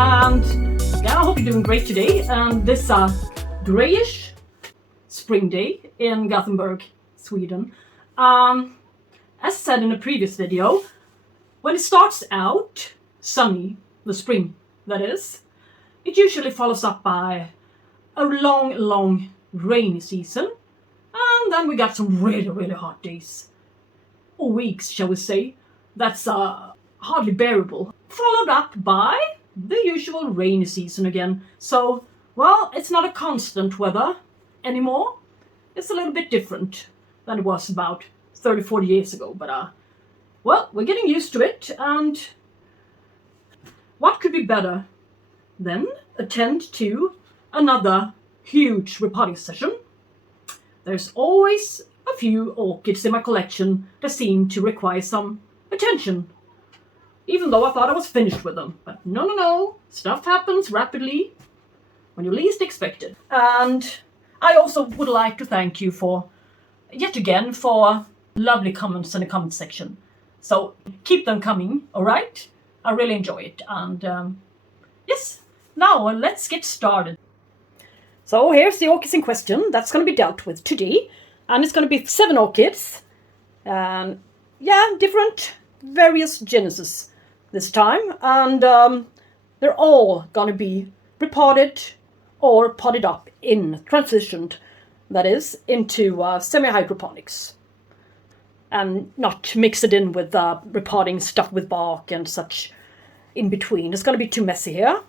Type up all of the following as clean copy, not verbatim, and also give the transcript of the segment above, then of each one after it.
and yeah, I hope you're doing great today. And this grayish spring day in Gothenburg, Sweden. As said in a previous video, when it starts out sunny, the spring that is, it usually follows up by a long rainy season, and then we got some really hot days, or weeks shall we say, that's hardly bearable, followed up by the usual rainy season again. So, well, it's not a constant weather anymore. It's a little bit different than it was about 30-40 years ago, but well, we're getting used to it, and what could be better than attend to another huge repotting session? There's always a few orchids in my collection that seem to require some attention, even though I thought I was finished with them. But no, stuff happens rapidly when you least expect it. And I also would like to thank you for, yet again, for lovely comments in the comment section. So keep them coming, alright? I really enjoy it. And yes, now let's get started. So here's the orchids in question that's going to be dealt with today. And it's going to be 7 orchids. And yeah, different, various genuses this time. And they're all going to be repotted or potted up in, transitioned, that is, into semi-hydroponics. And not mix it in with repotting stuff with bark and such in between. It's going to be too messy here.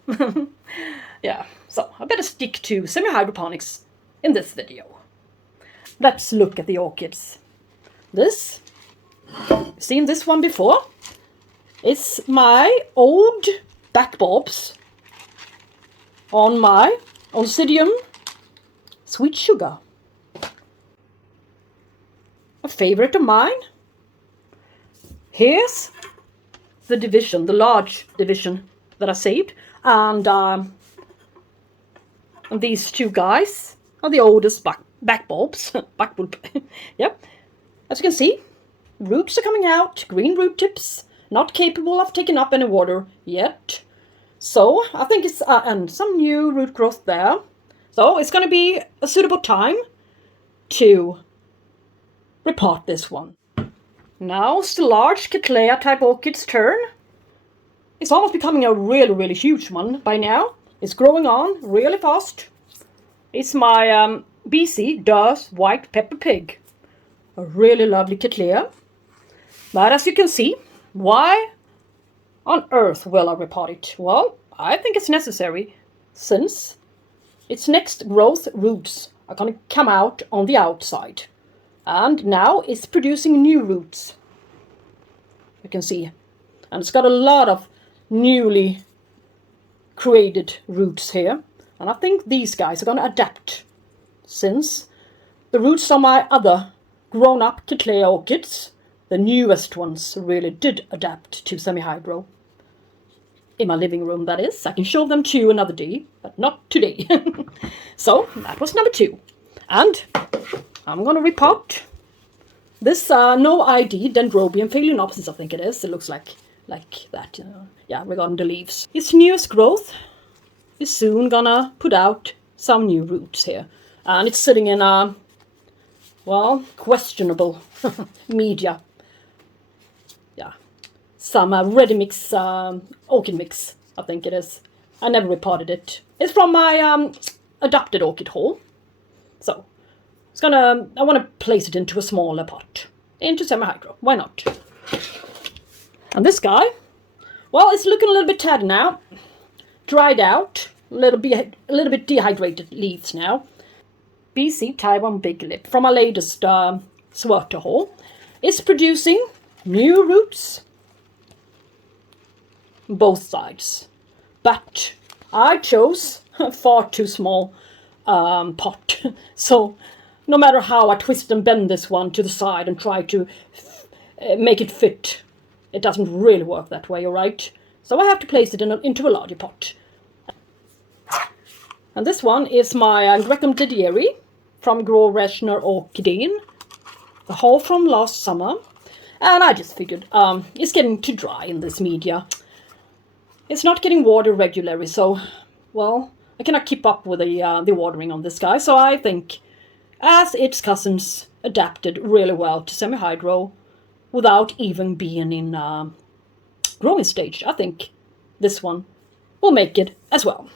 Yeah, so I better stick to semi-hydroponics in this video. Let's look at the orchids. This, you've seen this one before. It's my old back bulbs on my Oncidium Sweet Sugar. A favorite of mine. Here's the division, the large division that I saved, and these two guys are the oldest back bulbs. Back bulb. Yep. As you can see, roots are coming out, green root tips, not capable of taking up any water yet. So I think it's and some new root growth there. So it's going to be a suitable time to repot this one. Now it's the large Cattleya type orchid's turn. It's almost becoming a really huge one by now. It's growing on really fast. It's my BC Does White Pepper Pig. A really lovely Cattleya. But as you can see, why on earth will I repot it? Well, I think it's necessary since its next growth roots are going to come out on the outside. And now it's producing new roots. You can see. And it's got a lot of newly created roots here. And I think these guys are going to adapt. Since the roots of my other grown-up Cattleya orchids, the newest ones, really did adapt to semi-hydro. In my living room, that is. I can show them to you another day, but not today. So, that was number 2. And I'm going to repot this no ID Dendrobium Phalaenopsis, I think it is. It looks like that, yeah, regarding the leaves. Its newest growth is soon gonna put out some new roots here. And it's sitting in a, well, questionable media. Yeah, some ready mix, orchid mix, I think it is. I never repotted it. It's from my adopted orchid haul. So, I want to place it into a smaller pot. Into semi-hydro. Why not? And this guy, well, it's looking a little bit tatty now. Dried out. A little bit dehydrated leaves now. BC Taiwan Big Lip from our latest Swarter haul. It's producing new roots. Both sides. But I chose a far too small pot. So, no matter how I twist and bend this one to the side and try to make it fit, it doesn't really work that way, alright? So I have to place it into a larger pot. And this one is my Angraecum Didieri from Germinyanum Orchideen. The haul from last summer. And I just figured, it's getting too dry in this media. It's not getting water regularly, so, well, I cannot keep up with the watering on this guy. So I think, as its cousins, adapted really well to semi-hydro without even being in growing stage. I think this one will make it as well.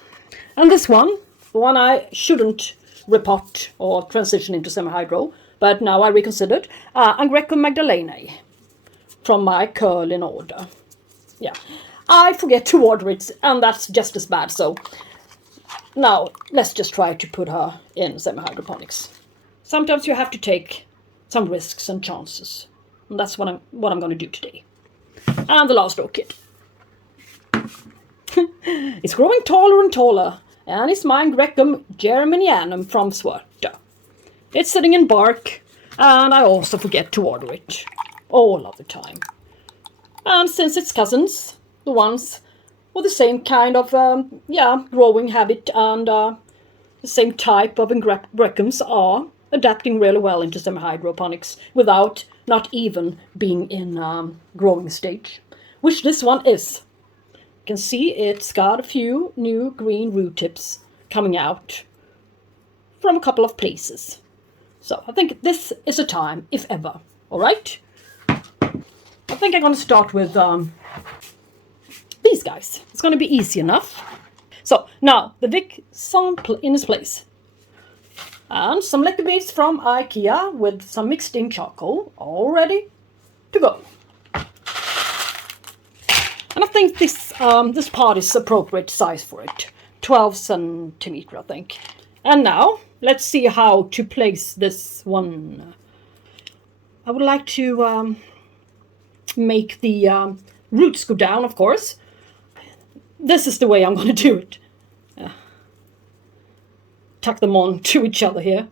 And this one, the one I shouldn't repot or transition into semi-hydro, but now I reconsidered, Angraecum Magdalenae from my curling order. Yeah, I forget to water it, and that's just as bad. So now let's just try to put her in semi-hydroponics. Sometimes you have to take some risks and chances, and that's what I'm going to do today. And the last orchid. It's growing taller and taller, and it's my Angraecum Germinyanum from Swarta. It's sitting in bark, and I also forget to water it all of the time. And since it's cousins, the ones with the same kind of growing habit and the same type of Angraecums are adapting really well into semi-hydroponics without not even being in growing stage, which this one is. You can see it's got a few new green root tips coming out from a couple of places. So I think this is a time, if ever. All right? I think I'm going to start with these guys. It's going to be easy enough. So now the Vic sample in its place. And some liquor beads from IKEA with some mixed in charcoal, all ready to go. And I think this part is appropriate size for it. 12 centimeter, I think. And now, let's see how to place this one. I would like to make the roots go down, of course. This is the way I'm going to do it. Tuck them on to each other here.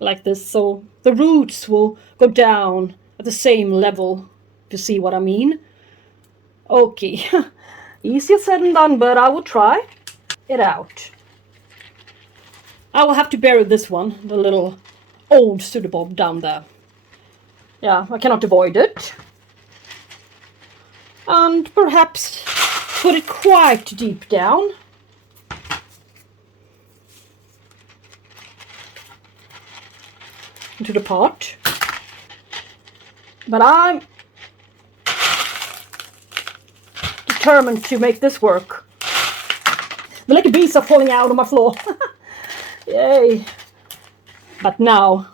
Like this. So the roots will go down at the same level, if you see what I mean. Okay, easier said than done, but I will try it out. I will have to bury this one, the little old pseudobob down there. Yeah, I cannot avoid it. And perhaps put it quite deep down. Into the pot. But I'm determined to make this work. The liquor beads are falling out on my floor. Yay. But now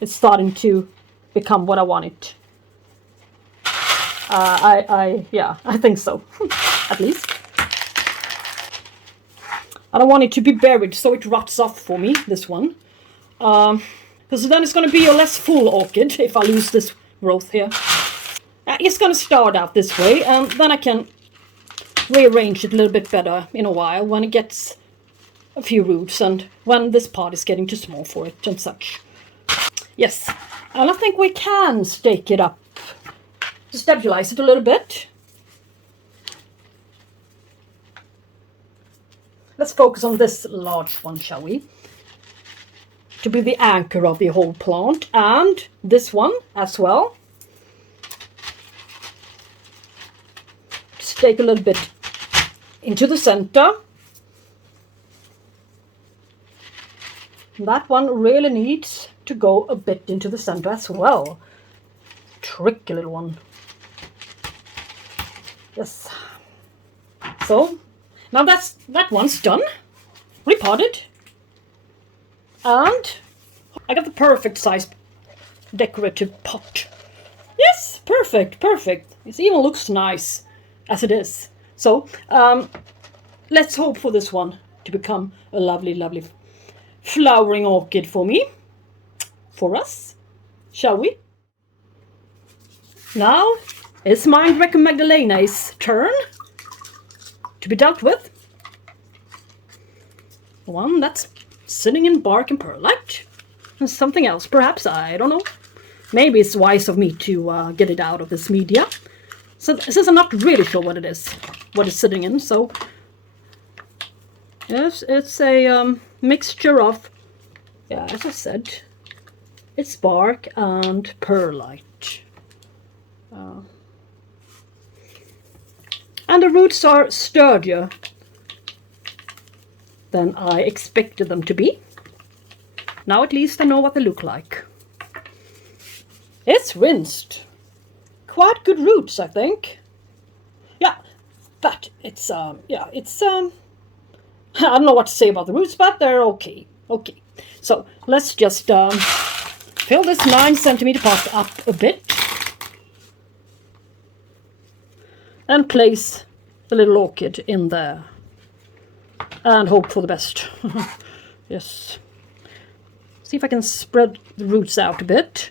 it's starting to become what I want it. I think so. At least. I don't want it to be buried so it rots off for me, this one. Because then it's going to be a less full orchid if I lose this growth here. It's going to start out this way, and then I can rearrange it a little bit better in a while when it gets a few roots and when this part is getting too small for it and such. Yes, and I think we can stake it up to stabilize it a little bit. Let's focus on this large one, shall we? To be the anchor of the whole plant, and this one as well. Stake a little bit into the center. That one really needs to go a bit into the center as well. Tricky little one. Yes. So now that one's done. Repotted. And I got the perfect size decorative pot. Yes, perfect, perfect. It even looks nice as it is. So let's hope for this one to become a lovely, lovely flowering orchid for me. For us. Shall we? Now it's my Angraecum Magdalenae's turn to be dealt with. One that's sitting in bark and perlite. And something else, perhaps, I don't know. Maybe it's wise of me to get it out of this media. So, since I'm not really sure what it is, what it's sitting in, so... Yes, it's a mixture of, yeah, as I said, it's bark and perlite. And the roots are sturdier than I expected them to be. Now at least I know what they look like. It's rinsed. Quite good roots, I think. Yeah, but it's I don't know what to say about the roots, but they're okay. Okay, so let's just fill this 9 centimeter pot up a bit and place the little orchid in there and hope for the best. Yes. See if I can spread the roots out a bit.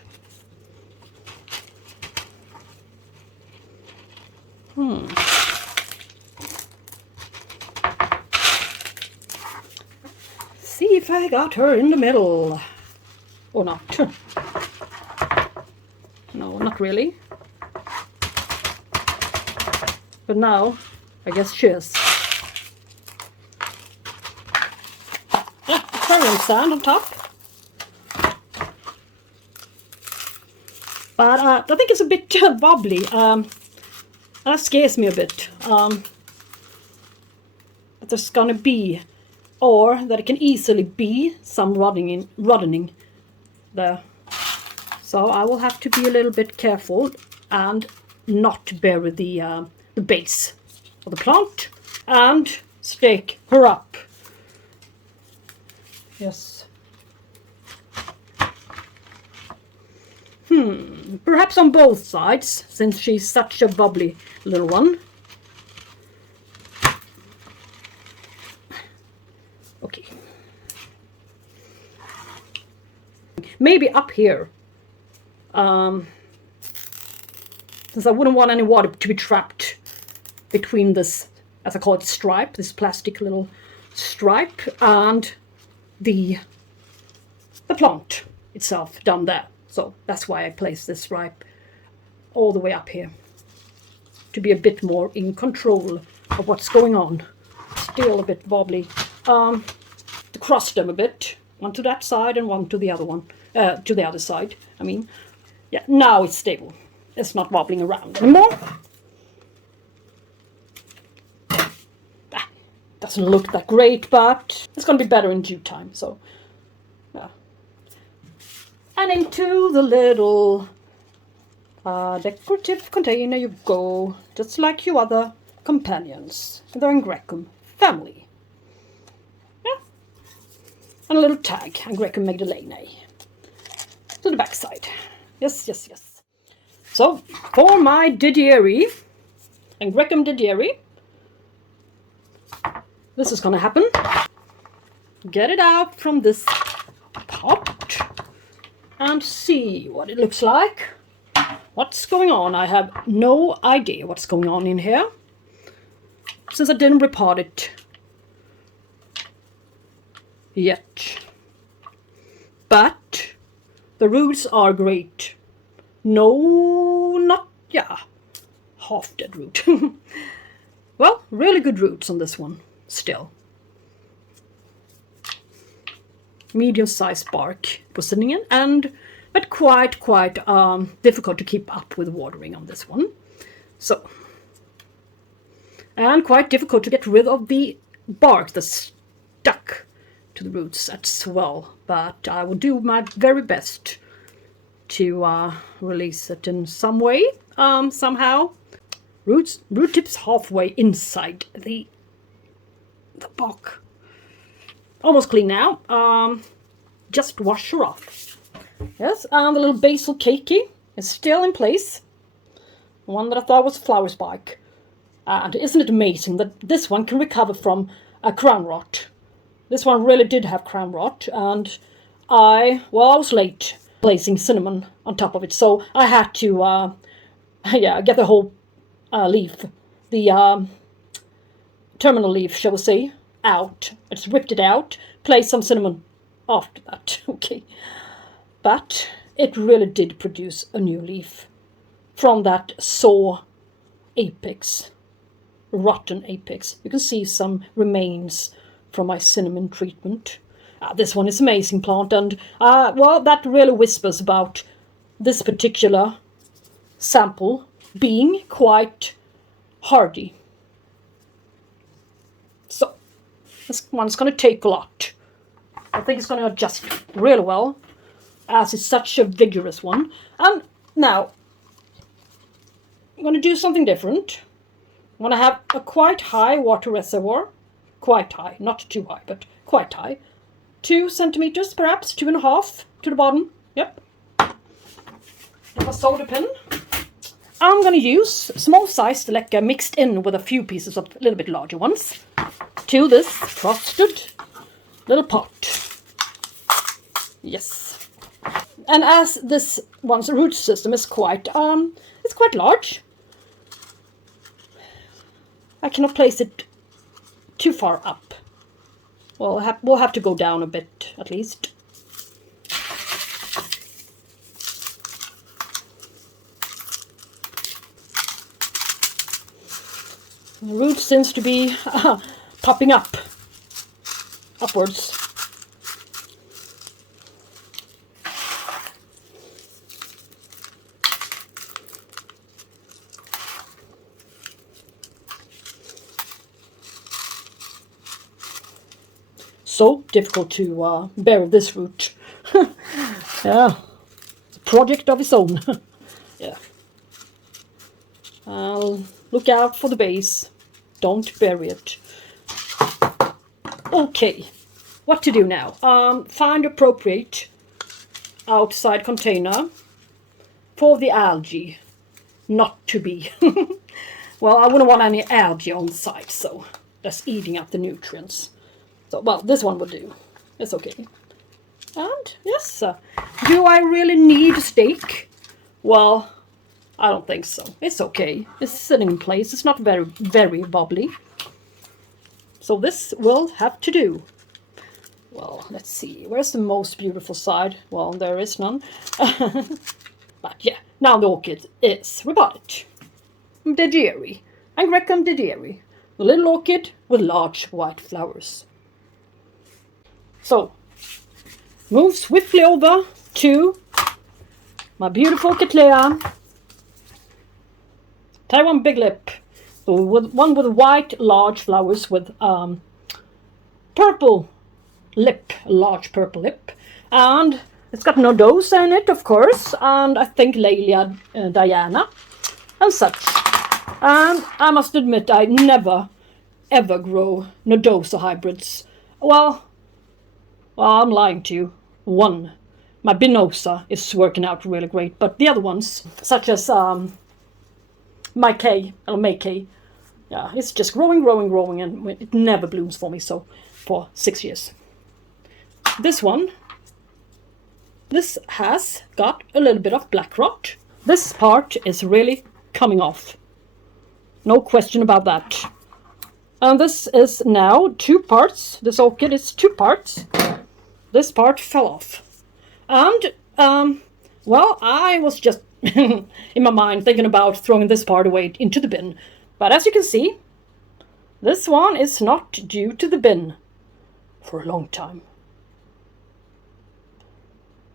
See if I got her in the middle. Or not. No, not really. But now, I guess she is. Yeah, aquarium sand on top. But I think it's a bit wobbly. That scares me a bit. That there's gonna be, or that it can easily be some rotting there. So I will have to be a little bit careful and not bury the base of the plant and stake her up. Yes. Perhaps on both sides, since she's such a bubbly little one. Okay. Maybe up here. Since I wouldn't want any water to be trapped between this, as I call it, stripe, this plastic little stripe, and the plant itself down there. So that's why I placed this stripe all the way up here, to be a bit more in control of what's going on. Still a bit wobbly. To cross them a bit, one to that side and one to the other one, to the other side. I mean, yeah, now it's stable. It's not wobbling around anymore. Doesn't look that great, but it's going to be better in due time. So, yeah. And into the little decorative container you go, just like your other companions in the Angraecum family. Yeah. And a little tag, Angraecum Magdalenae, to the back side. Yes, yes, yes. So, for my Didieri, Angraecum Didieri, this is going to happen. Get it out from this pot and see what it looks like. What's going on? I have no idea what's going on in here, since I didn't repot it yet. But the roots are great. No, not, yeah, half dead root. Well, really good roots on this one still. Medium-sized bark was sitting in, but quite difficult to keep up with watering on this one. So, and quite difficult to get rid of the bark that's stuck to the roots as well. But I will do my very best to release it in some way, somehow. Root tips halfway inside the bark. Almost clean now. Just wash her off. Yes, and the little basil keiki is still in place. One that I thought was flower spike. And isn't it amazing that this one can recover from a crown rot? This one really did have crown rot, and I was late placing cinnamon on top of it, so I had to get the whole leaf, the terminal leaf, shall we say, out. I just ripped it out, placed some cinnamon after that. Okay, but it really did produce a new leaf from that sore apex, rotten apex. You can see some remains from my cinnamon treatment. This one is an amazing plant, and well, that really whispers about this particular sample being quite hardy. This one's going to take a lot. I think it's going to adjust really well, as it's such a vigorous one. And now, I'm going to do something different. I'm going to have a quite high water reservoir. Quite high, not too high, but quite high. 2 centimeters, perhaps, 2.5 to the bottom. Yep. Have a solder pin. I'm going to use small-sized leca mixed in with a few pieces of a little bit larger ones to this frosted little pot. Yes. And as this one's root system is quite large, I cannot place it too far up. Well, we'll have to go down a bit at least. The root seems to be popping up upwards. So difficult to bear this root. Yeah, it's a project of its own. Yeah. Look out for the base. Don't bury it. Okay, what to do now? Find appropriate outside container for the algae not to be. Well, I wouldn't want any algae on site, so that's eating up the nutrients. So, well, this one will do. It's okay. And, yes, do I really need a stake? Well, I don't think so. It's okay. It's sitting in place. It's not very, very wobbly. So this will have to do. Well, let's see. Where's the most beautiful side? Well, there is none. But yeah, now the orchid is repotted. Didieri. Angraecum Didieri. The little orchid with large white flowers. So, move swiftly over to my beautiful Cattleya. Taiwan big lip. One with white large flowers with purple lip, a large purple lip. And it's got nodosa in it, of course, and I think Lelia Diana and such. And I must admit, I never ever grow nodosa hybrids. Well, I'm lying to you. One, my Binosa is working out really great, but the other ones, such as Maykay, yeah, it's just growing, and it never blooms for me. So, for 6 years. This one, this has got a little bit of black rot. This part is really coming off. No question about that. And this is now 2 parts. This orchid is 2 parts. This part fell off. And, well, I was just in my mind thinking about throwing this part away into the bin. But as you can see, this one is not due to the bin for a long time.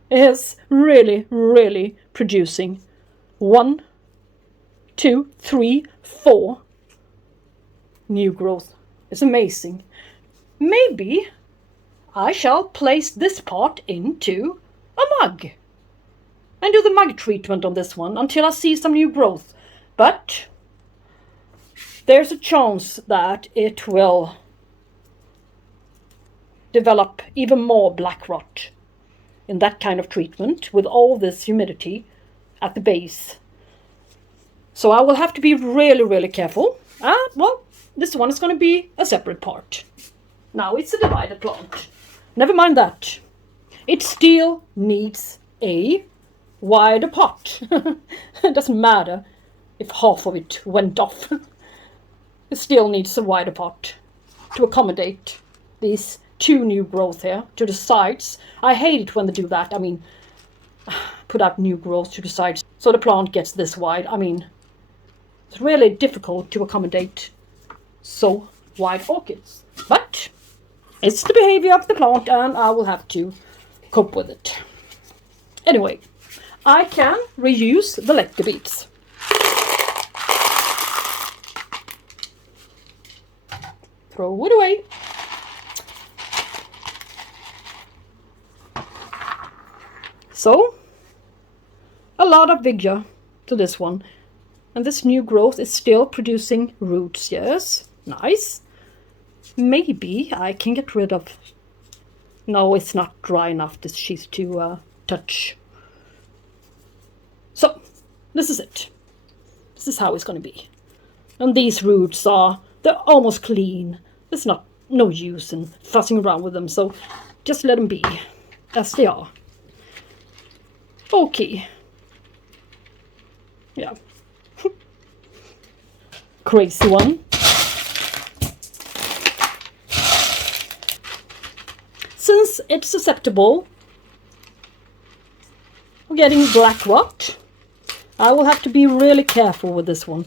It is really, really producing 1, 2, 3, 4 new growth. It's amazing. Maybe I shall place this pot into a mug and do the mug treatment on this one until I see some new growth. But there's a chance that it will develop even more black rot in that kind of treatment with all this humidity at the base. So I will have to be really, really careful. Well, this one is going to be a separate part. Now it's a divided plant. Never mind that. It still needs a wider pot. It doesn't matter if half of it went off. It still needs a wider pot to accommodate these 2 new growth here to the sides. I hate it when they do that. I mean, put out new growth to the sides so the plant gets this wide. I mean, it's really difficult to accommodate so wide orchids. But it's the behavior of the plant and I will have to cope with it. Anyway, I can reuse the leca beads. Throw it away. So, a lot of vigor to this one. And this new growth is still producing roots, yes. Nice. Maybe I can get rid of... No, it's not dry enough, this sheath to touch. So, this is it. This is how it's going to be. And these roots they're almost clean. There's no use in fussing around with them, so just let them be as they are. Okay. Yeah. Crazy one. Since it's susceptible of getting black rot, I will have to be really careful with this one.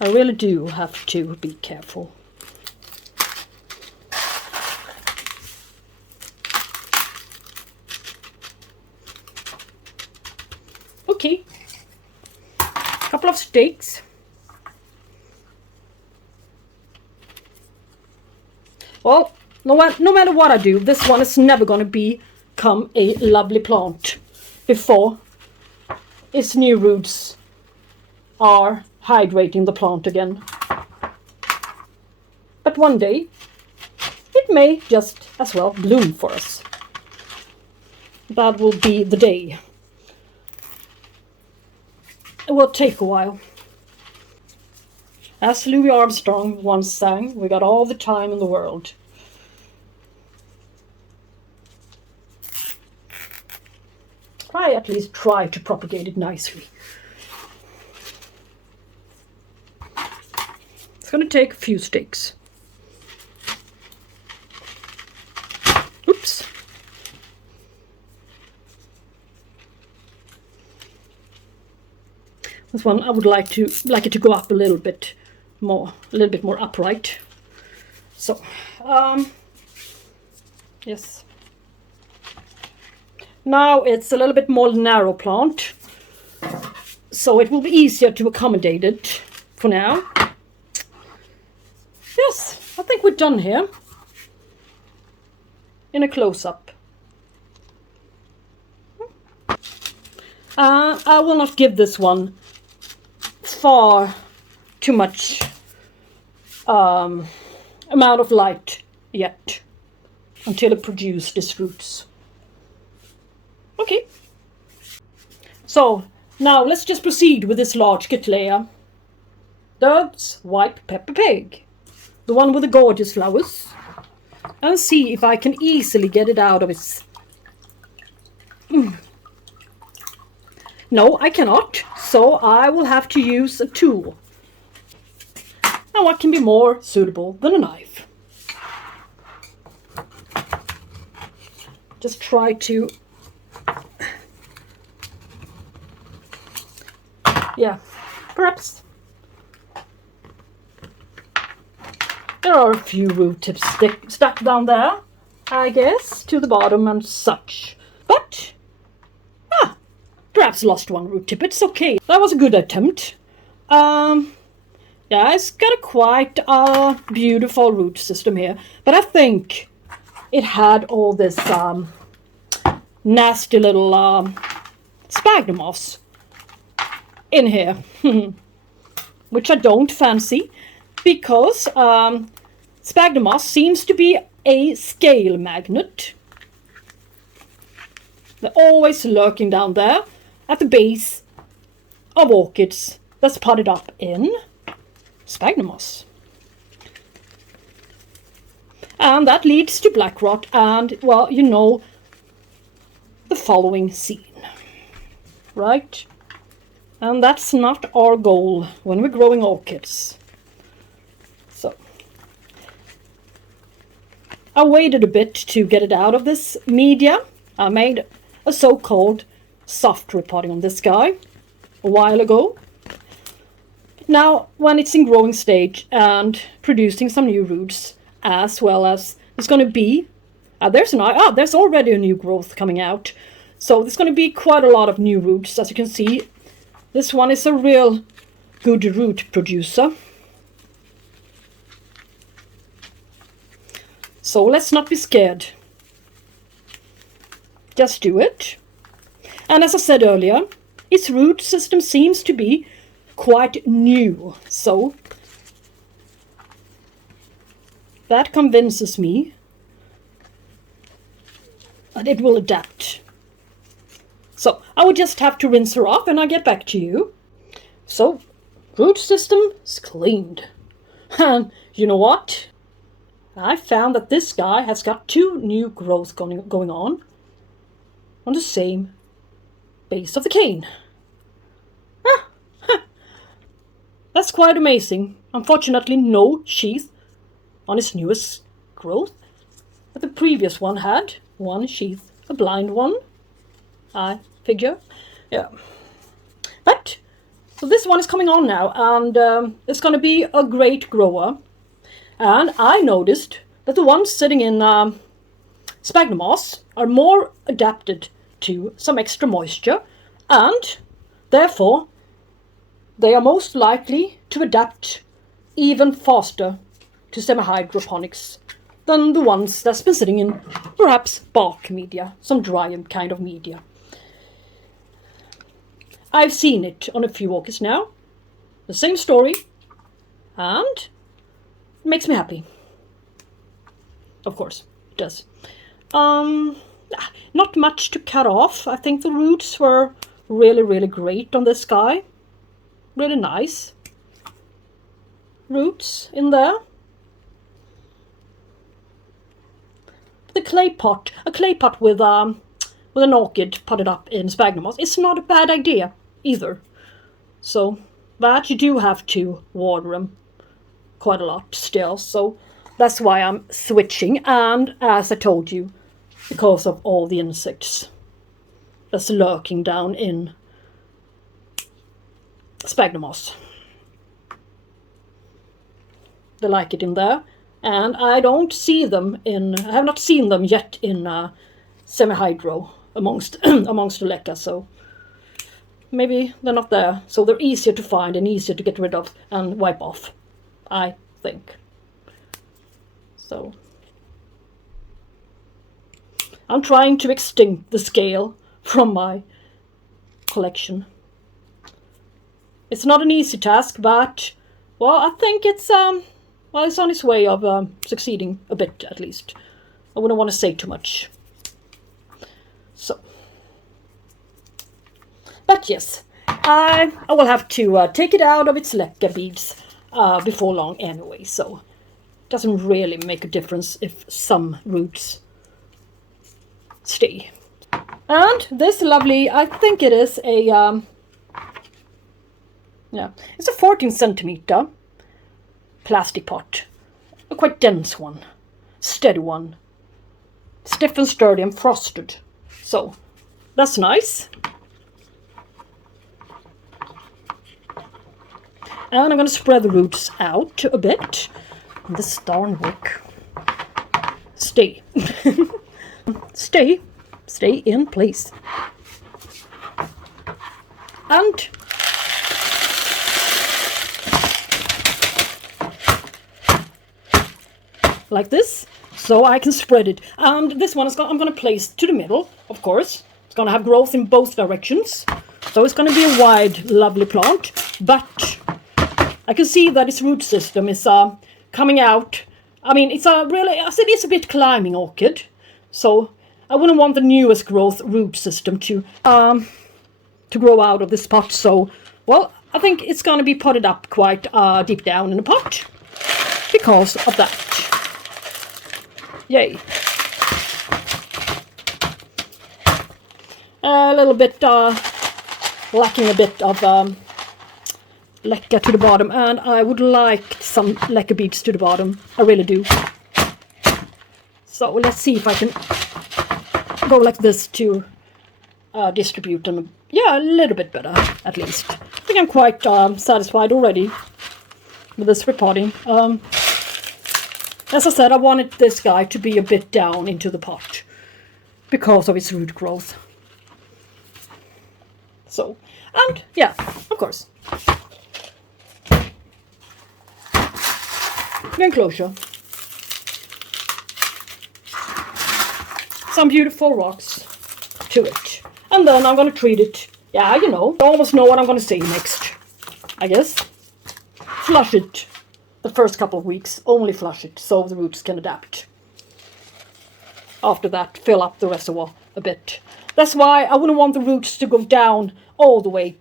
I really do have to be careful. Okay, couple of stakes. Well, no matter what I do, this one is never going to become a lovely plant before its new roots are hydrating the plant again. But one day, it may just as well bloom for us. That will be the day. It will take a while. As Louis Armstrong once sang, we got all the time in the world. I at least try to propagate it nicely. It's going to take a few stakes. Oops. This one I would like it to go up a little bit more upright. So, yes. Now it's a little bit more narrow plant, so it will be easier to accommodate it for now. Yes, I think we're done here. In a close-up. I will not give this one far too much amount of light yet until it produces its roots. Okay, so now let's just proceed with this large Cattleya. Dove's white pepper pig, the one with the gorgeous flowers, and see if I can easily get it out of its... No, I cannot, so I will have to use a tool. And what can be more suitable than a knife? Just try to... Yeah, perhaps. There are a few root tips stuck down there, I guess, to the bottom and such. But, perhaps lost one root tip. It's okay. That was a good attempt. Yeah, it's got a quite beautiful root system here. But I think it had all this nasty little sphagnum moss in here, which I don't fancy, because sphagnum moss seems to be a scale magnet. They're always lurking down there at the base of orchids that's potted up in sphagnum moss. And that leads to black rot and, well, you know, the following scene, right? And that's not our goal when we're growing orchids. So, I waited a bit to get it out of this media. I made a so-called soft repotting on this guy a while ago. Now, when it's in growing stage and producing some new roots, as well as there's going to be, there's already a new growth coming out. So there's going to be quite a lot of new roots, as you can see. This one is a real good root producer. So let's not be scared. Just do it. And as I said earlier, its root system seems to be quite new, so that convinces me that it will adapt. So I would just have to rinse her off and I'll get back to you. So, root system is cleaned. And you know what? I found that this guy has got 2 new growths going on the same base of the cane. That's quite amazing. Unfortunately, no sheath on its newest growth. But the previous one had 1 sheath, a blind one, I figure. Yeah. But so this one is coming on now, and it's going to be a great grower. And I noticed that the ones sitting in sphagnum moss are more adapted to some extra moisture, and therefore they are most likely to adapt even faster to semi-hydroponics than the ones that's been sitting in perhaps bark media, some dry kind of media. I've seen it on a few orchids now, the same story, and it makes me happy. Of course, it does. Not much to cut off. I think the roots were really great on this guy. Really nice roots in there. The clay pot, a clay pot with an orchid potted up in sphagnum moss, it's not a bad idea either. So, but you do have to water them quite a lot still, so that's why I'm switching. And as I told you, because of all the insects that's lurking down in sphagnum moss. They like it in there, and I don't see them in, I have not seen them yet in semi-hydro amongst amongst the leca, so maybe they're not there, so they're easier to find and easier to get rid of and wipe off, I think. So I'm trying to extinct the scale from my collection. It's not an easy task, but well, I think it's it's on its way of succeeding a bit, at least. I wouldn't want to say too much. So, but yes, I will have to take it out of its leca beads before long anyway. So, it doesn't really make a difference if some roots stay. And this lovely, I think it is a it's a 14 centimeter plastic pot, a quite dense one, steady one, stiff and sturdy and frosted. So that's nice. And I'm going to spread the roots out a bit. This darn wick. Stay. Stay in place. And like this, so I can spread it. And this one I'm going to place to the middle, of course. It's going to have growth in both directions, so it's going to be a wide, lovely plant. But I can see that its root system is coming out. I mean, it's it is a bit climbing orchid, so I wouldn't want the newest growth root system to grow out of this pot. So, well, I think it's going to be potted up quite deep down in the pot because of that. Yay. A little bit lacking a bit of leca to the bottom, and I would like some leca beads to the bottom. I really do. So let's see if I can go like this to distribute them. Yeah, a little bit better, at least. I think I'm quite satisfied already with this repotting. As I said, I wanted this guy to be a bit down into the pot because of its root growth. So, and yeah, of course. The enclosure. Some beautiful rocks to it. And then I'm going to treat it. Yeah, you almost know what I'm going to say next, I guess. Flush it the first couple of weeks. Only flush it so the roots can adapt. After that, fill up the reservoir a bit. That's why I wouldn't want the roots to go down all the way,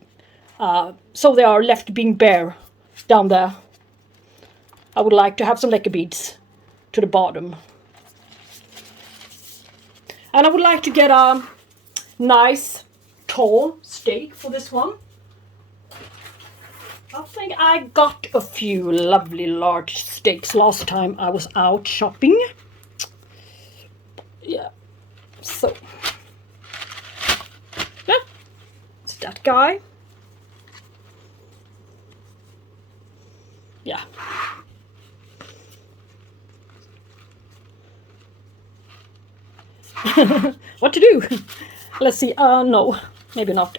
so they are left being bare down there. I would like to have some lecker beads to the bottom. And I would like to get a nice tall stake for this one. I think I got a few lovely large stakes last time I was out shopping. Yeah, so yeah, it's that guy. Yeah. What to do? Let's see. No, maybe not.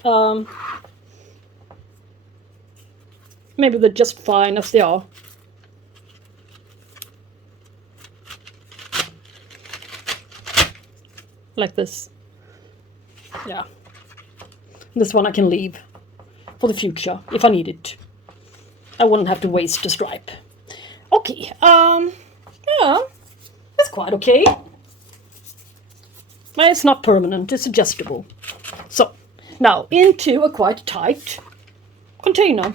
Maybe they're just fine as they are. Like this. Yeah. This one I can leave for the future if I need it. I wouldn't have to waste a stripe. Okay. Yeah. It's quite okay. It's not permanent, it's adjustable. So, now into a quite tight container.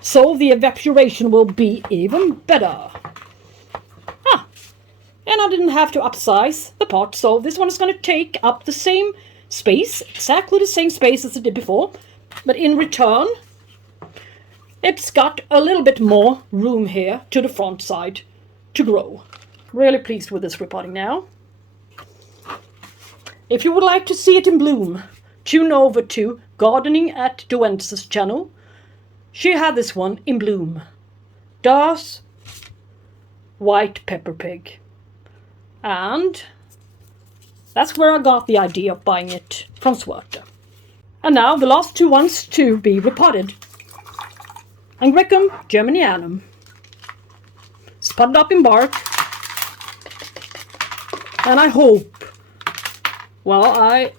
So the evaporation will be even better. And I didn't have to upsize the pot, so this one is going to take up the same space, exactly the same space as it did before. But in return, it's got a little bit more room here to the front side to grow. Really pleased with this repotting now. If you would like to see it in bloom, tune over to Gardening at Duence's channel. She had this one in bloom. Das White Pepper Pig. And that's where I got the idea of buying it from Swerter. And now the last two ones to be repotted. Angraecum Germinyanum. Spotted up in bark. And I hope, well,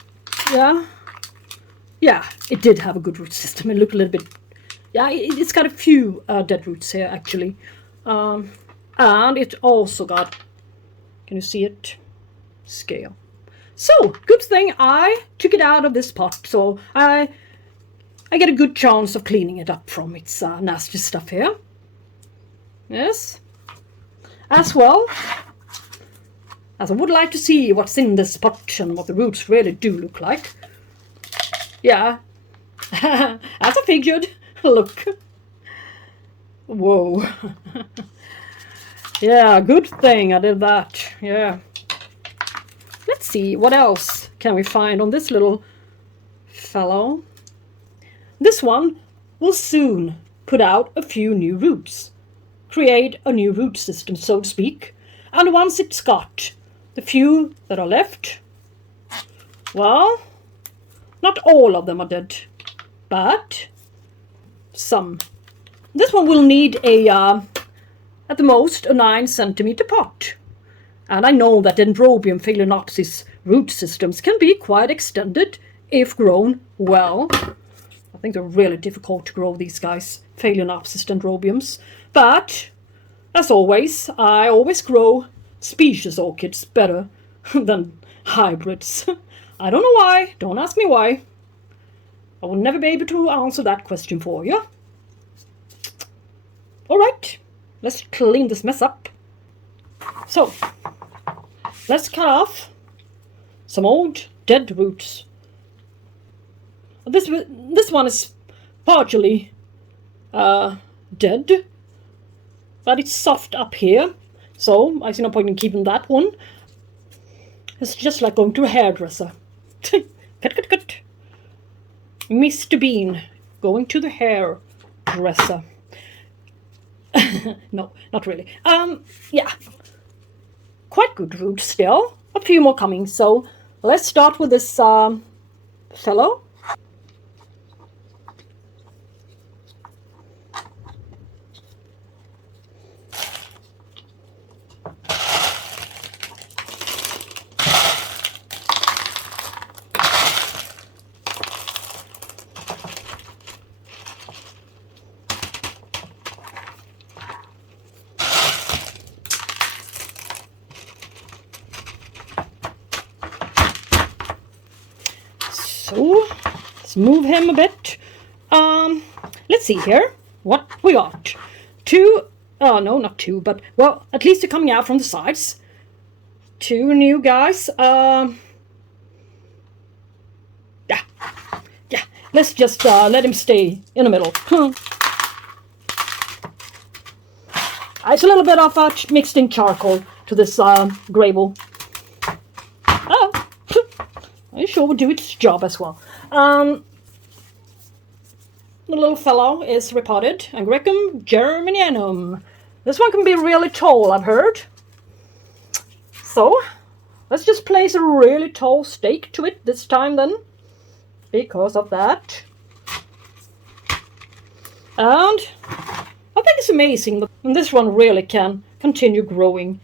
yeah, it did have a good root system. It looked a little bit, yeah, it's got a few dead roots here actually. And it also got, can you see it? Scale. So, good thing I took it out of this pot, so I get a good chance of cleaning it up from its nasty stuff here. Yes. As well, as I would like to see what's in this pot and what the roots really do look like. Yeah. As I figured. Look. Whoa. Yeah, good thing I did that. Yeah. Let's see, what else can we find on this little fellow? This one will soon put out a few new roots. Create a new root system, so to speak. And once it's got the few that are left, well, not all of them are dead, but some. This one will need a, at the most, a 9 centimeter pot. And I know that Dendrobium Phalaenopsis root systems can be quite extended if grown well. I think they're really difficult to grow, these guys, Phalaenopsis Dendrobiums. But, as always, I always grow species orchids better than hybrids. I don't know why, don't ask me why. I will never be able to answer that question for you. Alright, let's clean this mess up. So, let's cut off some old dead roots. This one is partially dead, but it's soft up here, so I see no point in keeping that one. It's just like going to a hairdresser. Cut, cut, cut. Mr. Bean going to the hairdresser. No, not really. Yeah. Quite good roots still. A few more coming. So let's start with this fellow. Let's move him a bit. Let's see here what we got. Two, no, not two, but, well, at least they're coming out from the sides. Two new guys. Yeah, let's just let him stay in the middle. It's a little bit of mixed in charcoal to this gravel. Oh, it sure would do its job as well. The little fellow is repotted. Angraecum, Germinyanum. This one can be really tall, I've heard. So, let's just place a really tall stake to it this time then. Because of that. And I think it's amazing that this one really can continue growing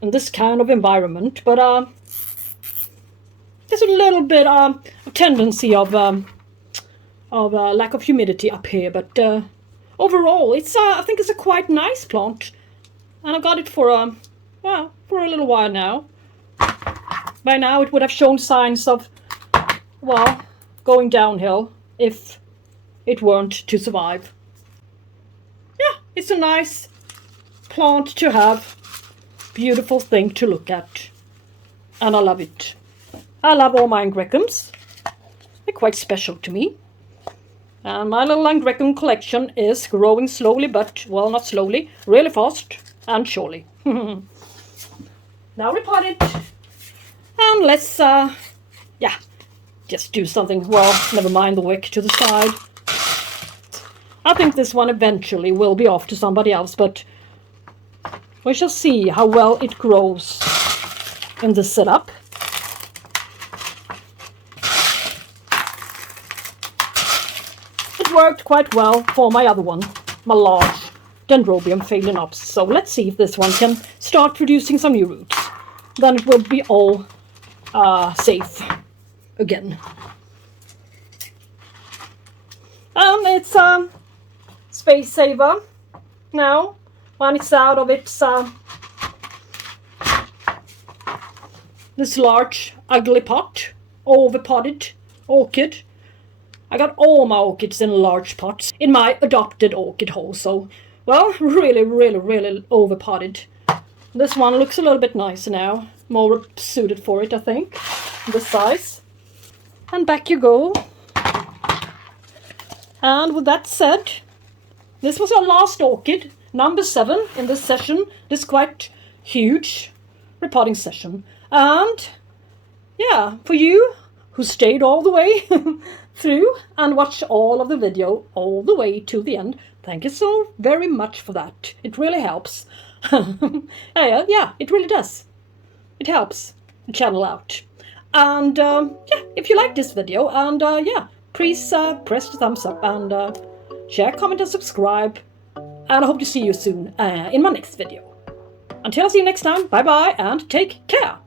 in this kind of environment. But there's a little bit of tendency of lack of humidity up here. But overall, it's I think it's a quite nice plant. And I got it for a little while now. By now it would have shown signs of, well, going downhill if it weren't to survive. Yeah, it's a nice plant to have. Beautiful thing to look at. And I love it. I love all my Angraecums. They're quite special to me. And my little Angraecum collection is growing slowly, but, well, not slowly, really fast and surely. Now repot it. And let's, just do something. Well, never mind the wick to the side. I think this one eventually will be off to somebody else, but we shall see how well it grows in this setup. It worked quite well for my other one, my large Dendrobium Phalaenopsis. So let's see if this one can start producing some new roots. Then it will be all safe again. It's space saver now when it's out of its this large ugly pot, overpotted orchid. I got all my orchids in large pots in my adopted orchid hole, so, well, really overpotted. This one looks a little bit nicer now, more suited for it, I think, this size. And back you go. And with that said, this was our last orchid, number 7 in this session, this quite huge repotting session. And yeah, for you who stayed all the way through and watched all of the video all the way to the end, thank you so very much for that. It really helps. Yeah, it really does. It helps the channel out. And yeah, if you like this video, and yeah, please press the thumbs up and share, comment and subscribe. And I hope to see you soon in my next video. Until I see you next time, bye bye and take care.